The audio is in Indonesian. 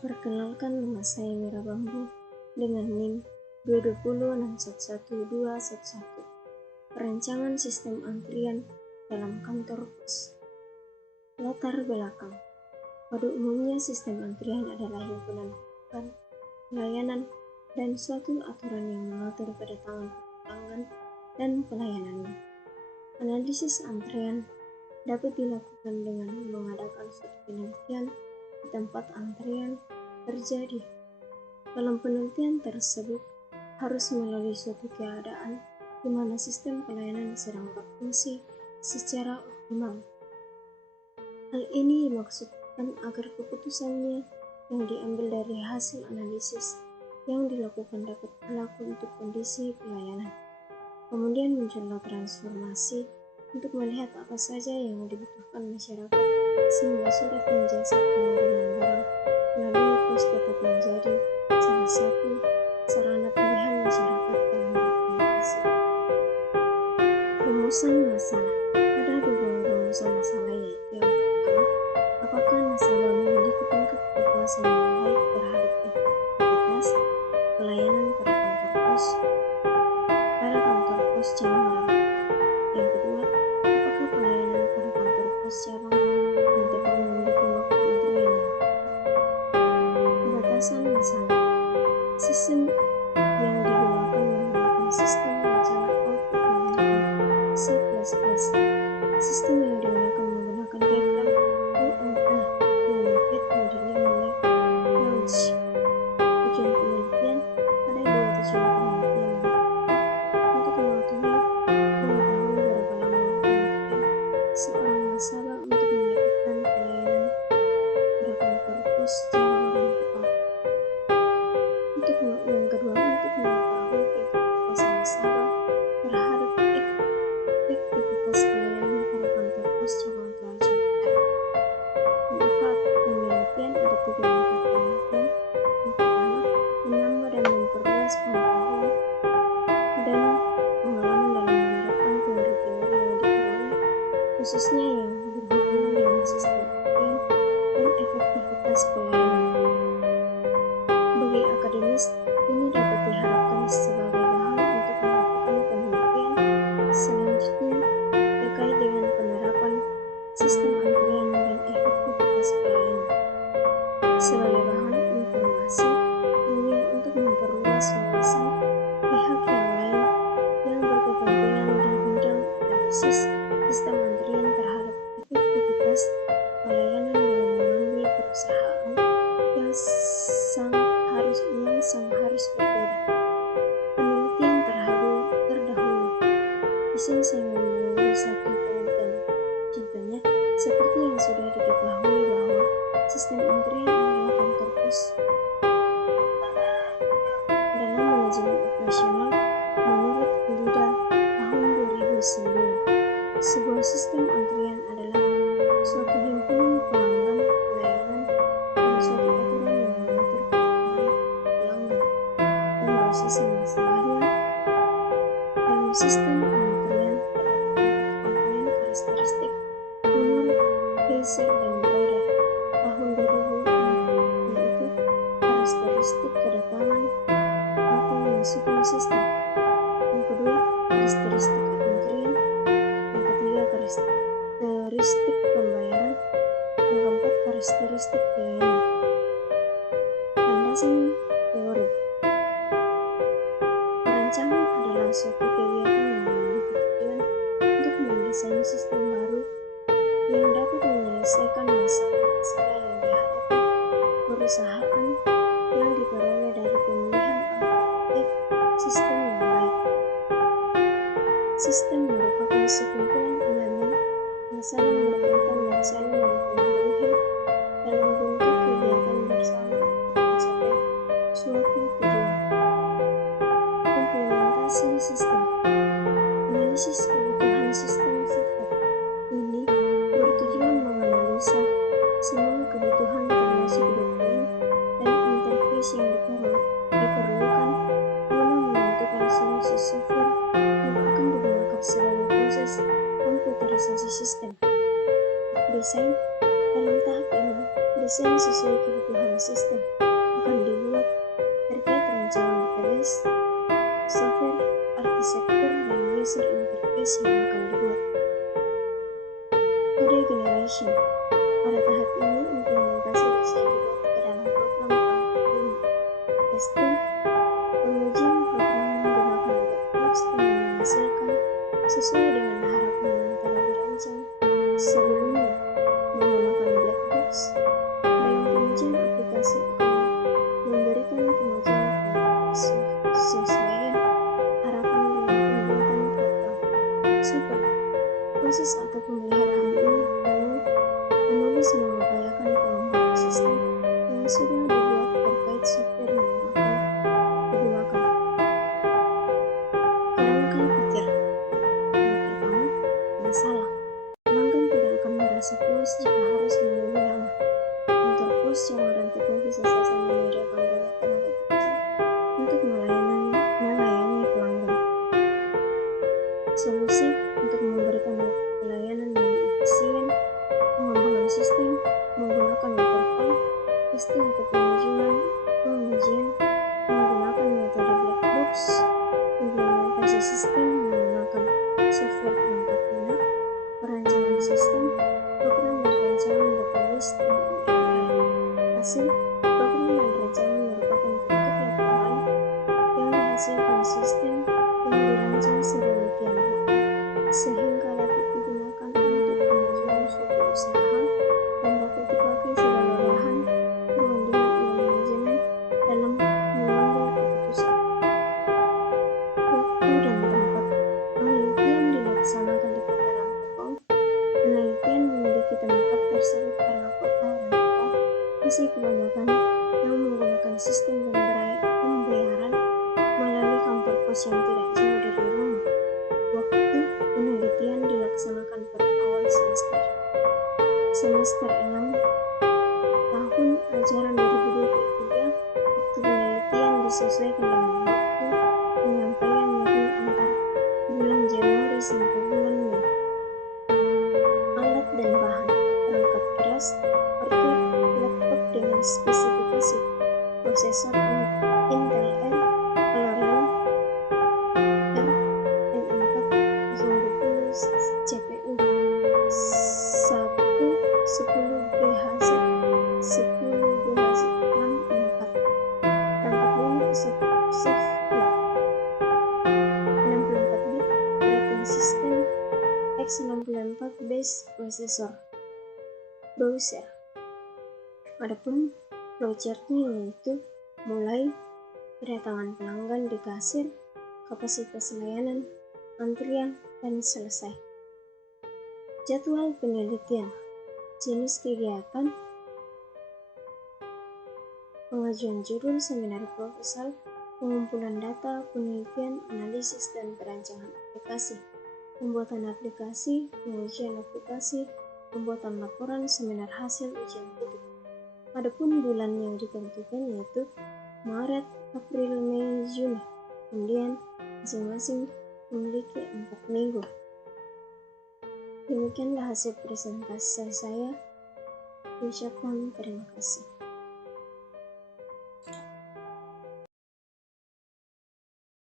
Perkenalkan, nama saya Mira Bambu dengan NIM 220611211. Perancangan sistem antrian dalam kantor pos. Latar belakang. Pada umumnya sistem antrian adalah himpunan pelayanan dan suatu aturan yang mengatur kedatangan pelanggan dan pelayanannya. Analisis antrian dapat dilakukan dengan mengadakan suatu penelitian di tempat antrian terjadi. Dalam penelitian tersebut harus melalui suatu keadaan di mana sistem pelayanan sedang berfungsi secara optimal. Hal ini dimaksudkan agar keputusannya yang diambil dari hasil analisis yang dilakukan dapat berlaku untuk kondisi pelayanan. Kemudian muncullah transformasi untuk melihat apa saja yang dibutuhkan masyarakat sehingga surat dan jasa pengiriman barang melalui pos dapat menjadi salah satu sarana pilihan masyarakat dalam berkomunikasi. Rumusan masalah. Ada dua rumusan masalah, yaitu yang pertama, apakah nasabah memiliki tingkat kepuasan yang baik terhadap efektivitas pelayanan pada kantor pos cabang. Yang kedua, apakah pelayanan pada kantor pos cabang dan TPA memiliki waktu antrian yang tepat. Batasan masalah. Sistem yang digunakan menggunakan sistem rancangan output menggunakan C++. Sistem yang digunakan menggunakan diagram UML Unified Modeling Language. Tujuan penelitian. Ada dua tujuan penelitian yang untuk mengetahui berapa lama waktu antrian seorang nasabah untuk mendapatkan pelayanan pada kantor pos cabang dan TPA. Yang kedua, untuk mengetahui tingkat kepuasan nasabah terhadap efektivitas pelayanan pada kantor pos cabang Toraja Utara. Manfaat penelitian. Ada 3 manfaat penelitian. Yang pertama, menambah dan memperluas pengetahuan dan pengalaman dalam menerapkan teori-teori yang diperoleh, khususnya yang berhubungan dengan sistem antrian dan efektivitas pelayanan. Bagi akademis, ini dapat diharapkan sebagai bahan untuk melakukan penelitian selanjutnya terkait dengan penerapan sistem antrian dan efektivitas pelayanan. Sebagai bahan informasi ilmiah untuk memperluas wawasan pihak yang lain yang berkepentingan di bidang analisis sistem antrian terhadap efektivitas pelayanan dengan mengambil perusahaan yang harus berbeda. Penelitian terdahulu. Di sini saya mengambil satu penelitian. Contohnya, seperti yang sudah diketahui bahwa sistem antrian adalah kantor pos dalam manajemen operasional menurut LIDA tahun 2009. Sebuah sistem antrian adalah suatu himpunan pelanggan pelayanan dan suatu aturan yang mengatur kedatangan pelanggan dan proses masalahnya. Dalam sistem antrian terdapat 4 komponen karakteristik menurut Kaiser dan Breder tahun 2006, yaitu karakteristik kedatangan atau masukan sistem. Yang kedua, karakteristik antrian. Yang ketiga, karakteristik pembayaran. Yang keempat, karakteristik pelayanan. Landasan teori. Perancangan adalah suatu kegiatan yang memiliki tujuan untuk mendesain sistem baru yang dapat menyelesaikan masalah-masalah yang dihadapi perusahaan yang diperoleh dari pemilihan alternatif sistem yang baik. Sistem merupakan sekumpulan elemen yang saling berkaitan dan saling mempengaruhi dalam bentuk kegiatan bersama untuk mencapai suatu tujuan. Implementasi sistem. Analisis kebutuhan sistem software ini bertujuan menganalisa semua kebutuhan termasuk dokumen dan interface yang diperlukan guna menentukan solusi software yang akan digunakan sebagai proses komputerisasi sistem. Desain. Dalam tahap ini, desain sesuai kebutuhan sistem akan dibuat terkait rancangan database, software, arsitektur, dan user interface yang akan dibuat. Kode generation. Pada tahap ini, implementasi desain dibuat ke dalam program perangkat lunak. Testing. Pengujian program menggunakan black box dengan menghasilkan sesuai dengan harapan yang telah dirancang sebelumnya menggunakan black box. Dalam pengujian aplikasi akan memberikan pengujian kesesuaian harapan dengan pembuatan program. Support. Proses atau pemeliharaan ini menulis mengupayakan pengembangan sistem yang sudah dibuat terkait software yang akan digunakan. Kerangka pikir. Yang pertama, masalah. Pelanggan tidak akan merasa puas jika harus menunggu lama. Kantor pos Cawangan Tepung bisa saja menyediakan banyak tenaga kerja untuk melayani pelanggan. Solusi untuk memberikan pelayanan yang efisien, pengembangan sistem menggunakan waterfall, testing atau pengujian menggunakan metode black box, implementasi sistem menggunakan software perangkat lunak, perancangan sistem, program dan rancangan database dan URL. Hasil, program dan rancangan merupakan bentuk laporan yang dihasilkan sistem yang dirancang sedemikian rupa sehingga dapat digunakan untuk kemajuan suatu usaha dan dapat dipakai sebagai bahan perundingan oleh manajemen dalam mengambil keputusan. Waktu dan tempat. Penelitian dilaksanakan di Kota Rangkepong. Penelitian memiliki tempat tersebut karena Kota Rangkepong masih kebanyakan yang menggunakan sistem pembayaran melalui kantor pos yang tidak jauh dari rumah. Waktu penelitian dilaksanakan pada awal semester 6 tahun ajaran 2023. Waktu penelitian disesuaikan dengan waktu penyampaian yakni antara bulan Januari sampai bulan Mei. Alat dan bahan. Perangkat keras, hardware, laptop dengan spesifikasi prosesor Intel Celeron R-N4020 CPU 10BHZ 10BHZ RAM 4. Perangkat lunak software 64 bit operating system x64 base processor. Browser. Adapun flowchart-nya yaitu mulai kedatangan pelanggan di kasir, kapasitas layanan, antrian, dan selesai. Jadwal penelitian. Jenis kegiatan: pengajuan judul seminar proposal, pengumpulan data, penelitian, analisis, dan perancangan aplikasi, pembuatan aplikasi, pengujian aplikasi, pembuatan laporan, seminar hasil ujian tutup. Adapun bulan yang ditentukan yaitu Maret, April, Mei, Juni. Kemudian masing-masing memiliki 4 minggu. Demikianlah hasil presentasi saya. Ucapkan terima kasih.